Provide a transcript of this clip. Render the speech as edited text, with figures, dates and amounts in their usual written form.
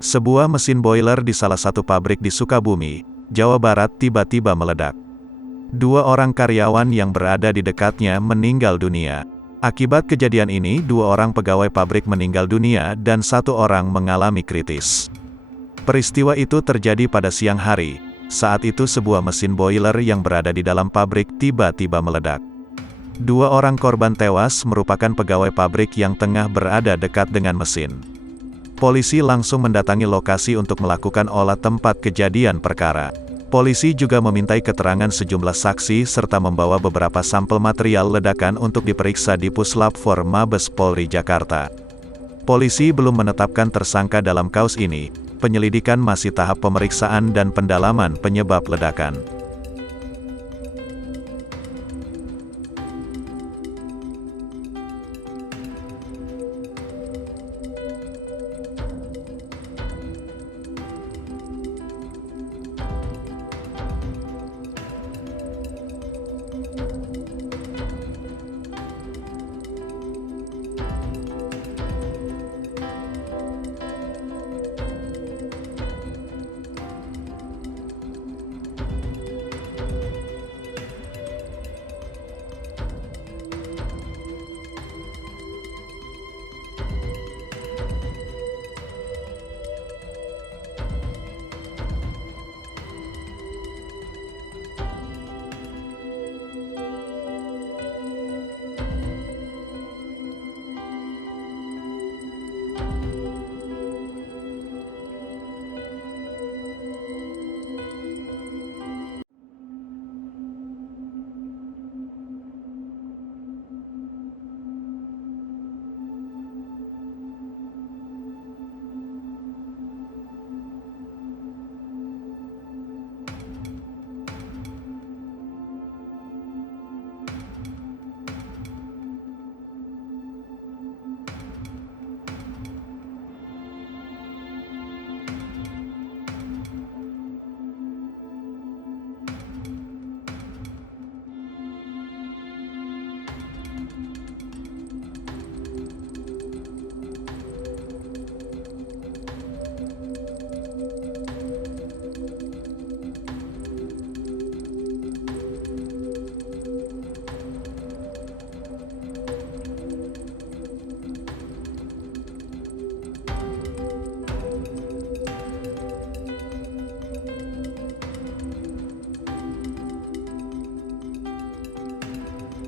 Sebuah mesin boiler di salah satu pabrik di Sukabumi, Jawa Barat tiba-tiba meledak. Dua orang karyawan yang berada di dekatnya meninggal dunia. Akibat kejadian ini, dua orang pegawai pabrik meninggal dunia dan satu orang mengalami kritis. Peristiwa itu terjadi pada siang hari. Saat itu sebuah mesin boiler yang berada di dalam pabrik tiba-tiba meledak. Dua orang korban tewas merupakan pegawai pabrik yang tengah berada dekat dengan mesin. Polisi langsung mendatangi lokasi untuk melakukan olah tempat kejadian perkara. Polisi juga memintai keterangan sejumlah saksi serta membawa beberapa sampel material ledakan untuk diperiksa di Puslap 4 Mabes Polri Jakarta. Polisi belum menetapkan tersangka dalam kasus ini. Penyelidikan masih tahap pemeriksaan dan pendalaman penyebab ledakan.